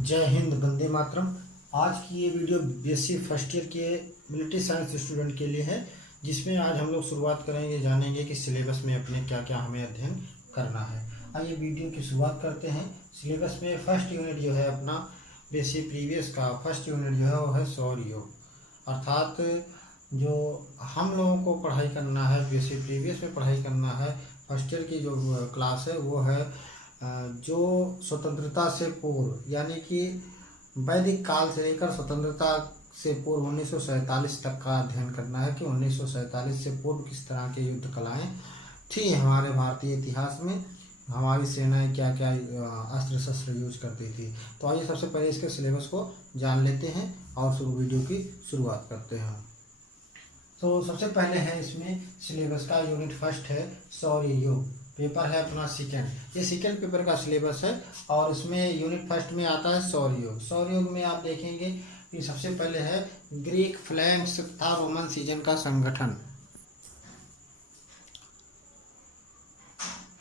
जय हिंद, वंदे मातरम। आज की ये वीडियो बीएससी फर्स्ट ईयर के मिलिट्री साइंस स्टूडेंट के लिए है, जिसमें आज हम लोग शुरुआत करेंगे, जानेंगे कि सिलेबस में अपने क्या क्या हमें अध्ययन करना है। आइए वीडियो की शुरुआत करते हैं। सिलेबस में फर्स्ट यूनिट जो है अपना बीएससी प्रीवियस का फर्स्ट यूनिट जो है वो है सौर योग। अर्थात जो हम लोगों को पढ़ाई करना है, बीएससी प्रीवियस में पढ़ाई करना है, फर्स्ट ईयर की जो क्लास है वो है जो स्वतंत्रता से पूर्व, यानी कि वैदिक काल से लेकर स्वतंत्रता से पूर्व 1947 तक का अध्ययन करना है कि 1947 से पूर्व किस तरह के युद्ध कलाएं थी हमारे भारतीय इतिहास में, हमारी सेनाएं क्या क्या अस्त्र शस्त्र यूज करती थी। तो आइए सबसे पहले इसके सिलेबस को जान लेते हैं और शुरू वीडियो की शुरुआत करते हैं। तो सबसे पहले है इसमें सिलेबस का यूनिट फर्स्ट है सौर योग। पेपर है अपना सेकेंड, ये सेकेंड पेपर का सिलेबस है और इसमें यूनिट फर्स्ट में आता है सौर योग। सौर योग में आप देखेंगे कि सबसे पहले है ग्रीक फ्लैंक्स तथा रोमन सीजन का संगठन।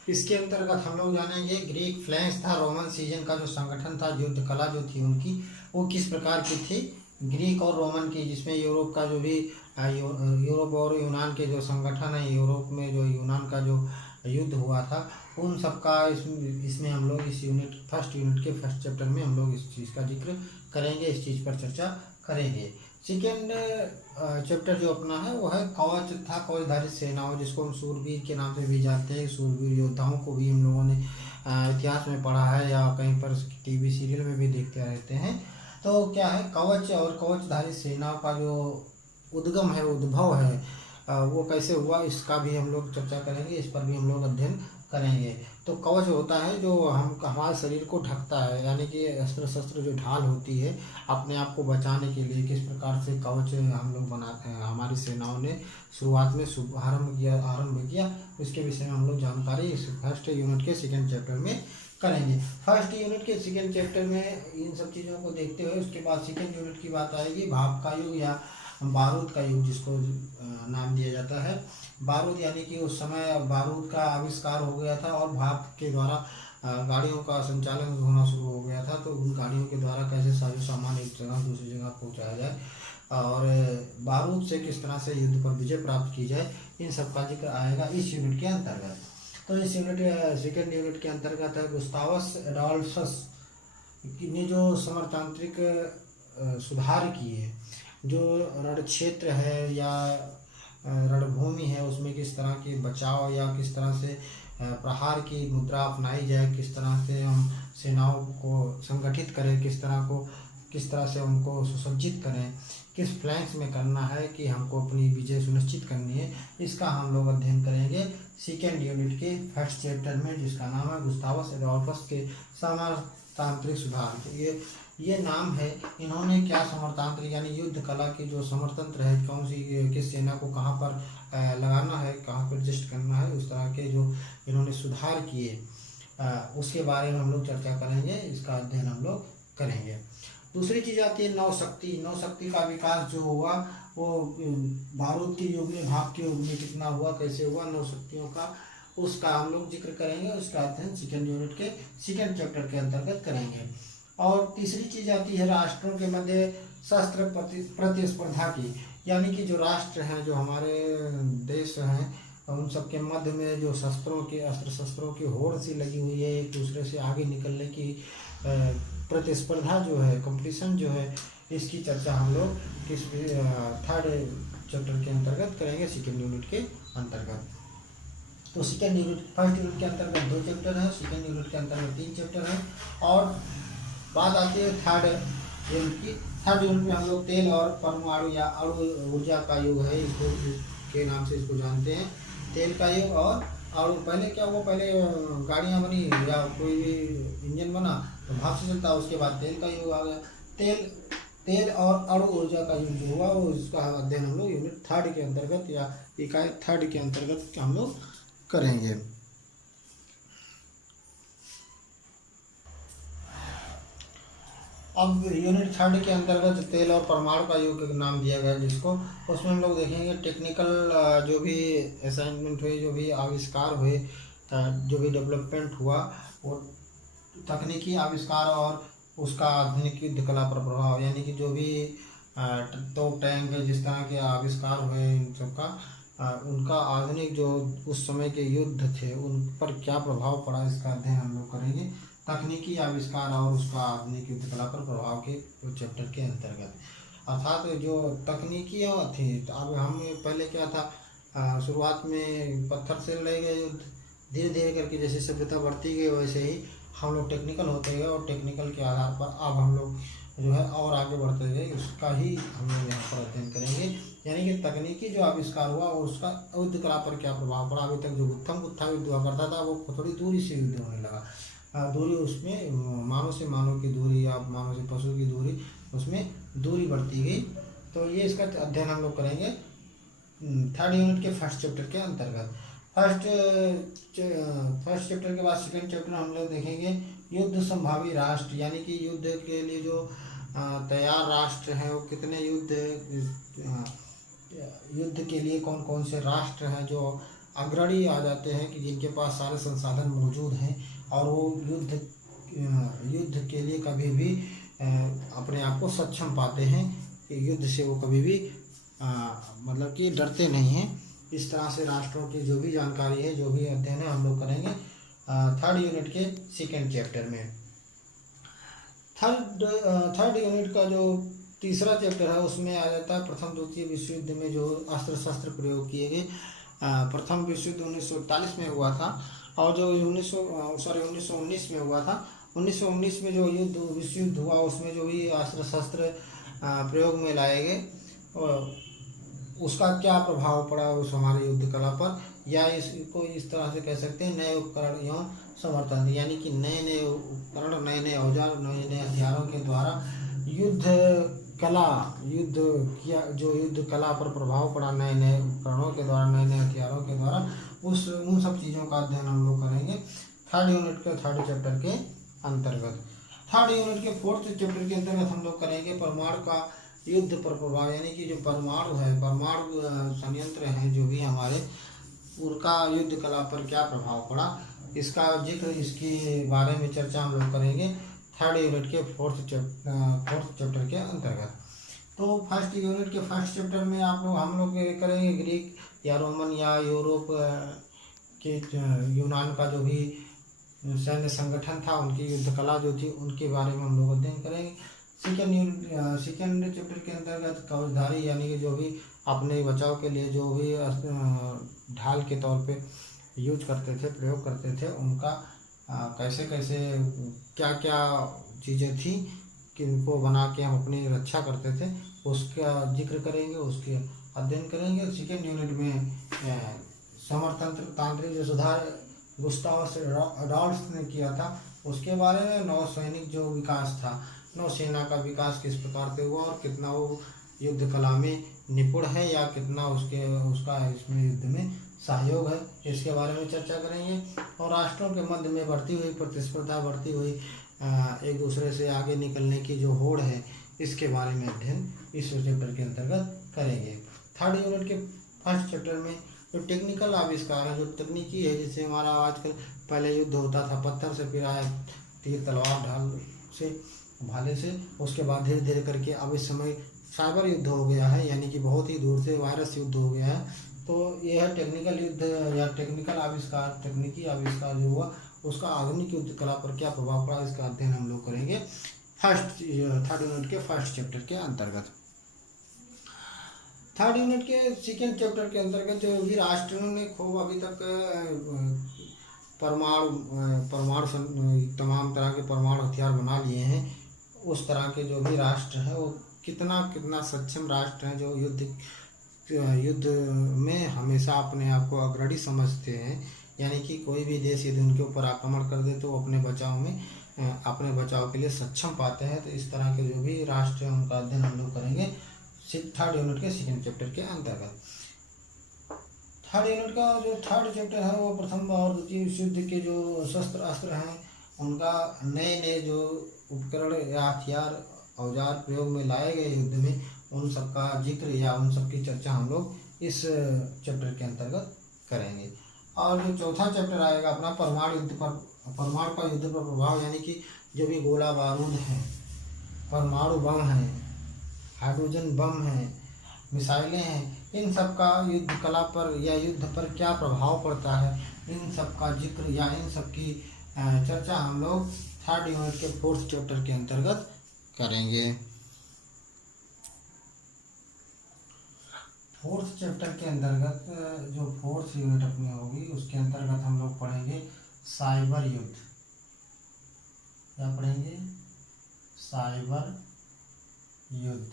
इसके अंतर्गत हम लोग जानेंगे ग्रीक फ्लैंक्स तथा रोमन सीजन का जो संगठन था, युद्ध कला जो थी उनकी, वो किस प्रकार की थी। ग्रीक और रोमन की, जिसमें यूरोप का जो भी यूरोप और यूनान के जो संगठन है, यूरोप में जो यूनान का जो युद्ध हुआ था, उन सब का इसमें हम लोग इस यूनिट फर्स्ट यूनिट के फर्स्ट चैप्टर में हम लोग इस चीज़ का जिक्र करेंगे, इस चीज़ पर चर्चा करेंगे। सेकेंड चैप्टर जो अपना है वो है कवच तथा कवचधारी सेनाओं, जिसको हम सूरवीर के नाम से भी जानते हैं। सूरवीर योद्धाओं को भी हम लोगों ने इतिहास में पढ़ा है या कहीं पर टीवी सीरियल में भी देखते रहते हैं। तो क्या है, कवच और कवचधारी सेनाओं का जो उद्गम है, उद्भव है, वो कैसे हुआ, इसका भी हम लोग चर्चा करेंगे, इस पर भी हम लोग अध्ययन करेंगे। तो कवच होता है जो हमारे शरीर को ढकता है, यानी कि अस्त्र शस्त्र जो ढाल होती है अपने आप को बचाने के लिए, किस प्रकार से कवच हम लोग बनाते हैं, हमारी सेनाओं ने शुरुआत में आरंभ किया, उसके विषय में हम लोग जानकारी इस फर्स्ट यूनिट के सेकेंड चैप्टर में करेंगे। फर्स्ट यूनिट के सेकेंड चैप्टर में इन सब चीज़ों को देखते हुए उसके बाद सेकेंड यूनिट की बात आएगी भाप का युग या बारूद का युग, जिसको नाम दिया जाता है। बारूद यानी कि उस समय बारूद का आविष्कार हो गया था और भाप के द्वारा गाड़ियों का संचालन होना शुरू हो गया था। तो उन गाड़ियों के द्वारा कैसे सारे सामान एक जगह दूसरी जगह पहुंचाया जाए और बारूद से किस तरह से युद्ध पर विजय प्राप्त की जाए, इन सब का जिक्र आएगा इस यूनिट के अंतर्गत। तो इस यूनिट सेकेंड यूनिट के अंतर्गत है गुस्तावस एडोल्फस ने जो समरतांत्रिक सुधार किए, जो रण क्षेत्र है या रणभूमि है उसमें किस तरह के बचाव या किस तरह से प्रहार की मुद्रा अपनाई जाए, किस तरह से हम सेनाओं को संगठित करें, किस तरह से उनको सुसज्जित करें, किस फ्लैंक्स में करना है कि हमको अपनी विजय सुनिश्चित करनी है, इसका हम लोग अध्ययन करेंगे सेकेंड यूनिट के फर्स्ट चैप्टर में, जिसका नाम है गुस्तावस एडोल्फस के समरतांत्रिक सुधार। ये नाम है, इन्होंने क्या समरतंत्र यानी युद्ध कला की जो समरतंत्र है, कौन सी किस सेना को कहाँ पर लगाना है, कहाँ पर एडजस्ट करना है, उस तरह के जो इन्होंने सुधार किए, उसके बारे में हम लोग चर्चा करेंगे, इसका अध्ययन हम लोग करेंगे। दूसरी चीज़ आती है नौशक्ति। नौशक्ति का विकास जो हुआ वो बारूद के युग में, भाप के युग में कितना हुआ, कैसे हुआ, नौशक्तियों का, उसका हम लोग जिक्र करेंगे, उसका अध्ययन सेकेंड यूनिट के सेकेंड चैप्टर के अंतर्गत करेंगे। और तीसरी चीज़ आती है राष्ट्रों के मध्य शस्त्र प्रतिस्पर्धा की, यानी कि जो राष्ट्र हैं, जो हमारे देश हैं, उन सब के मध्य में जो अस्त्र शस्त्रों की होड़ सी लगी हुई है, एक दूसरे से आगे निकलने की प्रतिस्पर्धा जो है, कंपटीशन जो है, इसकी चर्चा हम लोग किस थर्ड चैप्टर के अंतर्गत करेंगे, सेकेंड यूनिट के अंतर्गत। तो सेकेंड यूनिट फर्स्ट यूनिट के अंतर्गत 2 चैप्टर हैं, सेकेंड यूनिट के अंतर्गत 3 चैप्टर हैं। और बात आती है थर्ड यूनिट की। थर्ड यूनिट में हम लोग तेल और परमाणु या अणु ऊर्जा का युग है, इसको के नाम से इसको जानते हैं, तेल का युग और अणु। पहले क्या हुआ, पहले गाड़ियाँ बनी या कोई भी इंजन बना तो भाप से चलता, उसके बाद तेल का युग आ गया। तेल और अणु ऊर्जा का युग जो हुआ वो, इसका अध्ययन हम लोग यूनिट थर्ड के अंतर्गत या इकाई थर्ड के अंतर्गत हम लोग करेंगे। अब यूनिट थर्ड के अंतर्गत तेल और परमाणु का युग नाम दिया गया जिसको, उसमें हम लोग देखेंगे टेक्निकल जो भी असाइनमेंट हुए, जो भी आविष्कार हुए, जो भी डेवलपमेंट हुआ, वो तकनीकी आविष्कार और उसका आधुनिक युद्ध कला पर प्रभाव, यानी कि जो भी तोप टैंक जिस तरह के आविष्कार हुए इन सबका उनका आधुनिक जो उस समय के युद्ध थे उन पर क्या प्रभाव पड़ा, इसका अध्ययन हम लोग करेंगे। तकनीकी आविष्कार और उसका आधुनिक युद्ध कला पर प्रभाव के चैप्टर के अंतर्गत। अर्थात जो तकनीकियाँ थी, तो अब हम पहले क्या था, शुरुआत में पत्थर से लड़े गए युद्ध, धीरे धीरे करके जैसे सभ्यता बढ़ती गई वैसे ही हम लोग टेक्निकल होते गए, और टेक्निकल के आधार पर अब हम लोग जो है और आगे बढ़ते गए, उसका ही हम लोग यहाँ पर अध्ययन करेंगे। यानी कि तकनीकी जो आविष्कार हुआ और उसका युद्ध कला पर क्या प्रभाव पड़ा। अभी तक जो गुत्थम गुत्था युद्ध हुआ करता था वो थोड़ी दूरी से युद्ध होने लगा, दूरी उसमें मानव से मानव की दूरी या मानव से पशु की दूरी, उसमें दूरी बढ़ती गई। तो ये इसका अध्ययन हम लोग करेंगे थर्ड यूनिट के फर्स्ट चैप्टर के अंतर्गत। फर्स्ट चैप्टर के बाद सेकंड चैप्टर हम लोग देखेंगे युद्ध संभावी राष्ट्र, यानी कि युद्ध के लिए जो तैयार राष्ट्र हैं वो कितने, युद्ध के लिए कौन कौन से राष्ट्र हैं जो अग्रणी आ जाते हैं, कि जिनके पास सारे संसाधन मौजूद हैं और वो युद्ध के लिए कभी भी अपने आप को सक्षम पाते हैं, युद्ध से वो कभी भी मतलब कि डरते नहीं हैं। इस तरह से राष्ट्रों की जो भी जानकारी है, जो भी अध्ययन है, हम लोग करेंगे थर्ड यूनिट के सेकेंड चैप्टर में। थर्ड यूनिट का जो तीसरा चैप्टर है उसमें आ जाता है प्रथम द्वितीय विश्व युद्ध में जो अस्त्र शस्त्र प्रयोग किए गए। प्रथम विश्व युद्ध 1941 में हुआ था, और जो 1919 में हुआ था। 1919 में जो विश्व युद्ध हुआ उसमें जो भी अस्त्र शस्त्र प्रयोग में लाए गए और उसका क्या प्रभाव पड़ा उस हमारे युद्ध कला पर, या इसको इस तरह से कह सकते हैं नए उपकरण एवं समर्थन, यानी कि नए नए उपकरण, नए नए औजार, नए नए हथियारों के द्वारा युद्ध कला पर प्रभाव पड़ा, नए नए उपकरणों के द्वारा, नए नए हथियारों के द्वारा, उन सब चीज़ों का अध्ययन हम लोग करेंगे थर्ड यूनिट के थर्ड चैप्टर के अंतर्गत। थर्ड यूनिट के फोर्थ चैप्टर के अंतर्गत हम लोग करेंगे परमाणु का युद्ध पर प्रभाव, यानी कि जो परमाणु संयंत्र हैं जो भी हमारे, उनका युद्ध कला पर क्या प्रभाव पड़ा, इसका जिक्र, इसके बारे में चर्चा हम लोग करेंगे थर्ड यूनिट के फोर्थ चैप्टर के अंतर्गत। तो फर्स्ट यूनिट के फर्स्ट चैप्टर में हम लोग करेंगे ग्रीक या रोमन या यूरोप के यूनान का जो भी सैन्य संगठन था, उनकी युद्ध कला जो थी, उनके बारे में हम लोग अध्ययन करेंगे। सेकेंड चैप्टर के अंतर्गत कवचधारी, यानी कि जो भी अपने बचाव के लिए जो भी ढाल के तौर पे यूज करते थे, प्रयोग करते थे, उनका कैसे कैसे क्या क्या चीज़ें थी कि उनको बना के हम अपनी रक्षा करते थे, उसका जिक्र करेंगे, उसके अध्ययन करेंगे। सेकेंड यूनिट में समरतंत्र जो सुधार गुस्तावस एडॉल्फ्स ने किया था उसके बारे में, नौसैनिक जो विकास था, नौसेना का विकास किस प्रकार से हुआ और कितना वो युद्ध कला में निपुण है या कितना उसका इसमें युद्ध में सहयोग है, इसके बारे में चर्चा करेंगे। और राष्ट्रों के मध्य में बढ़ती हुई प्रतिस्पर्धा, बढ़ती हुई एक दूसरे से आगे निकलने की जो होड़ है, इसके बारे में अध्ययन इस चैप्टर के अंतर्गत करेंगे। थर्ड यूनिट के फर्स्ट चैप्टर में जो टेक्निकल आविष्कार है, जो तकनीकी है, जैसे हमारा आजकल पहले युद्ध होता था पत्थर से, फिर आया तीर तलवार ढाल से, भाले से, उसके बाद धीरे धीरे करके अब इस समय साइबर युद्ध हो गया है, यानी कि बहुत ही दूर से वायरस युद्ध हो गया है। तो यह है टेक्निकल युद्ध या टेक्निकल आविष्कार, तकनीकी आविष्कार जो हुआ उसका आधुनिक युद्ध कला पर क्या प्रभाव पड़ा, इसका अध्ययन हम लोग करेंगे थर्ड यूनिट के फर्स्ट चैप्टर के अंतर्गत। थर्ड यूनिट के सेकेंड चैप्टर के अंतर्गत जो भी राष्ट्रों ने खूब अभी तक परमाणु तमाम तरह के परमाणु हथियार बना लिए हैं, उस तरह के जो भी राष्ट्र हैं वो कितना सक्षम राष्ट्र हैं, जो युद्ध में हमेशा अपने आप को अग्रणी समझते हैं, यानी कि कोई भी देश यदि उनके ऊपर आक्रमण कर दे तो अपने बचाव के लिए सक्षम पाते हैं। तो इस तरह के जो भी राष्ट्र हैं उनका अध्ययन हम लोग करेंगे थर्ड यूनिट के सेकेंड चैप्टर के अंतर्गत। थर्ड यूनिट का जो थर्ड चैप्टर है वो प्रथम और द्वितीय विश्व युद्ध के जो शस्त्र अस्त्र हैं, उनका नए नए जो उपकरण या हथियार औजार प्रयोग में लाए गए युद्ध में, उन सब का जिक्र या उन सब की चर्चा हम लोग इस चैप्टर के अंतर्गत करेंगे। और जो चौथा चैप्टर आएगा अपना परमाणु युद्ध पर परमाणु का युद्ध पर प्रभाव यानी कि जो भी गोला बारूद है, परमाणु बम है, हाइड्रोजन बम है, मिसाइलें हैं, इन सब का युद्ध कला पर या युद्ध पर क्या प्रभाव पड़ता है, इन सब का जिक्र या इन सब की चर्चा हम लोग 3rd यूनिट के 4th चैप्टर के अंतर्गत करेंगे। 4th चैप्टर के अंतर्गत जो 4th यूनिट अपनी होगी उसके अंतर्गत हम लोग पढ़ेंगे साइबर युद्ध। क्या पढ़ेंगे? साइबर युद्ध।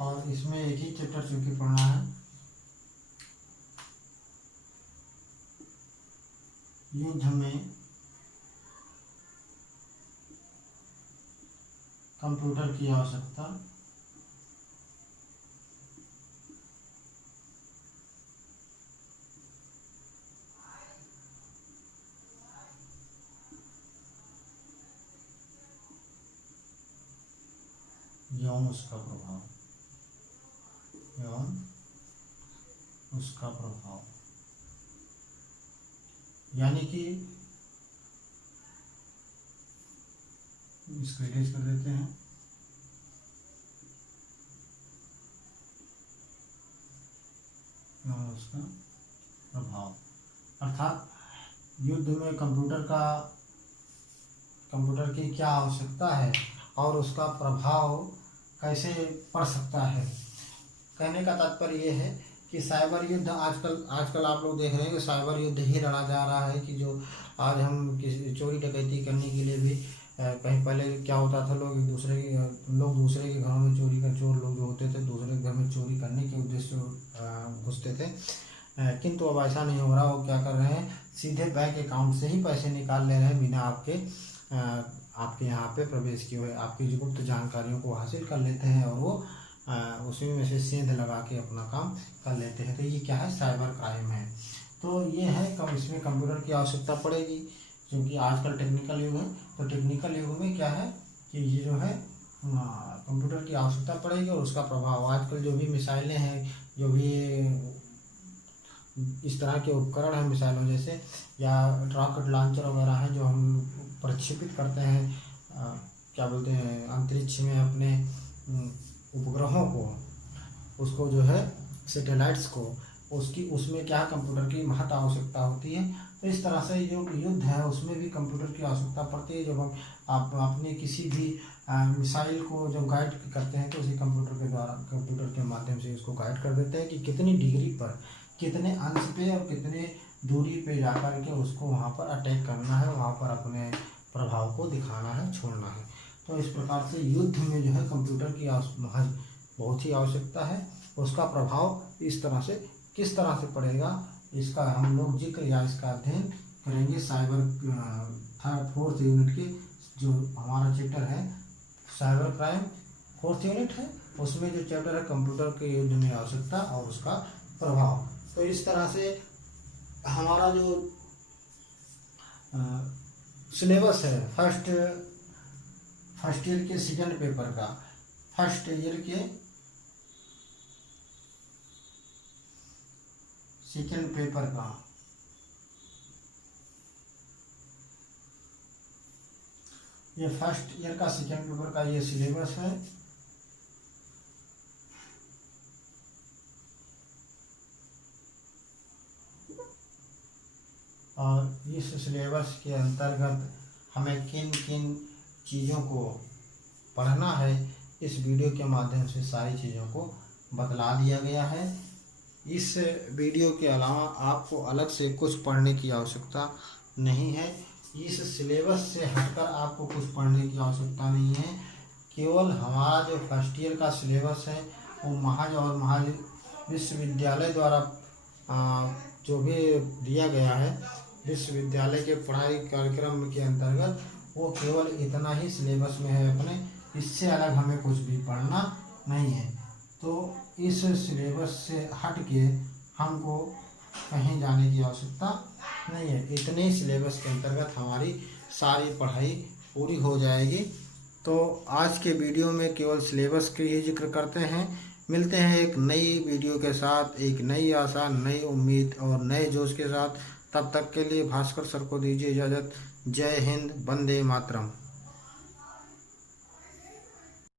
और इसमें एक ही चैप्टर चूंकि पढ़ना है, युद्ध में कंप्यूटर की आवश्यकता। एवं उसका प्रभाव, एवं उसका प्रभाव, यानी कि इसको इरेज कर देते हैं। एवं उसका प्रभाव अर्थात युद्ध में कंप्यूटर की क्या आवश्यकता है और उसका प्रभाव कैसे पड़ सकता है। कहने का तात्पर्य ये है कि साइबर युद्ध आजकल आप लोग देख रहे हैं कि साइबर युद्ध ही लड़ा जा रहा है। कि जो आज हम किसी चोरी डकैती करने के लिए भी कहीं पहले क्या होता था, लोग दूसरे के घरों में चोर लोग जो होते थे दूसरे के घर में चोरी करने के उद्देश्य से घुसते थे, किंतु अब ऐसा नहीं हो रहा। वो क्या कर रहे हैं, सीधे बैंक अकाउंट से ही पैसे निकाल ले रहे हैं बिना आपके यहाँ पे प्रवेश किए हुए। आपकी जो गुप्त जानकारियों को हासिल कर लेते हैं और वो उसी में से सेंध लगा के अपना काम कर लेते हैं। तो ये क्या है, साइबर क्राइम है। तो ये है इसमें कंप्यूटर की आवश्यकता पड़ेगी क्योंकि आजकल टेक्निकल युग है। तो टेक्निकल युग में क्या है कि ये जो है कंप्यूटर की आवश्यकता पड़ेगी और उसका प्रभाव। आजकल जो भी मिसाइलें हैं, जो भी इस तरह के उपकरण हैं मिसाइलों जैसे, या रॉकेट लॉन्चर वगैरह हैं जो हम प्रक्षेपित करते हैं, क्या बोलते हैं, अंतरिक्ष में अपने उपग्रहों को, उसको जो है सैटेलाइट्स को, उसमें क्या कंप्यूटर की महत्व आवश्यकता होती है। तो इस तरह से जो युद्ध है उसमें भी कंप्यूटर की आवश्यकता पड़ती है। जब आप अपने किसी भी मिसाइल को जब गाइड करते हैं तो उसी कंप्यूटर के माध्यम से उसको गाइड कर देते हैं कि कितनी डिग्री पर, कितने अंश पे और कितने दूरी पे जाकर के उसको वहाँ पर अटैक करना है, वहाँ पर अपने प्रभाव को दिखाना है, छोड़ना है। तो इस प्रकार से युद्ध में जो है कंप्यूटर की बहुत ही आवश्यकता है। उसका प्रभाव इस तरह से किस तरह से पड़ेगा, इसका हम लोग जिक्र या इसका अध्ययन करेंगे साइबर 4th यूनिट के जो हमारा चैप्टर है साइबर क्राइम 4th यूनिट है, उसमें जो चैप्टर है कंप्यूटर के युद्ध में आवश्यकता और उसका प्रभाव। तो इस तरह से हमारा जो सिलेबस है फर्स्ट ईयर के सेकंड पेपर का, फर्स्ट ईयर के सेकंड पेपर का ये फर्स्ट ईयर का सेकंड पेपर का ये सिलेबस है। और इस सिलेबस के अंतर्गत हमें किन किन चीज़ों को पढ़ना है इस वीडियो के माध्यम से सारी चीज़ों को बतला दिया गया है। इस वीडियो के अलावा आपको अलग से कुछ पढ़ने की आवश्यकता नहीं है। इस सिलेबस से हटकर आपको कुछ पढ़ने की आवश्यकता नहीं है। केवल हमारा जो फर्स्ट ईयर का सिलेबस है वो महज विश्वविद्यालय द्वारा जो भी दिया गया है, विश्वविद्यालय के पढ़ाई कार्यक्रम के अंतर्गत वो केवल इतना ही सिलेबस में है अपने, इससे अलग हमें कुछ भी पढ़ना नहीं है। तो इस सिलेबस से हट के हमको कहीं जाने की आवश्यकता नहीं है। इतने ही सिलेबस के अंतर्गत हमारी सारी पढ़ाई पूरी हो जाएगी। तो आज के वीडियो में केवल सिलेबस के ही जिक्र करते हैं। मिलते हैं एक नई वीडियो के साथ, एक नई आशा, नई उम्मीद और नए जोश के साथ। तब तक के लिए भास्कर सर को दीजिए इजाज़त। जय हिंद, वंदे मातरम।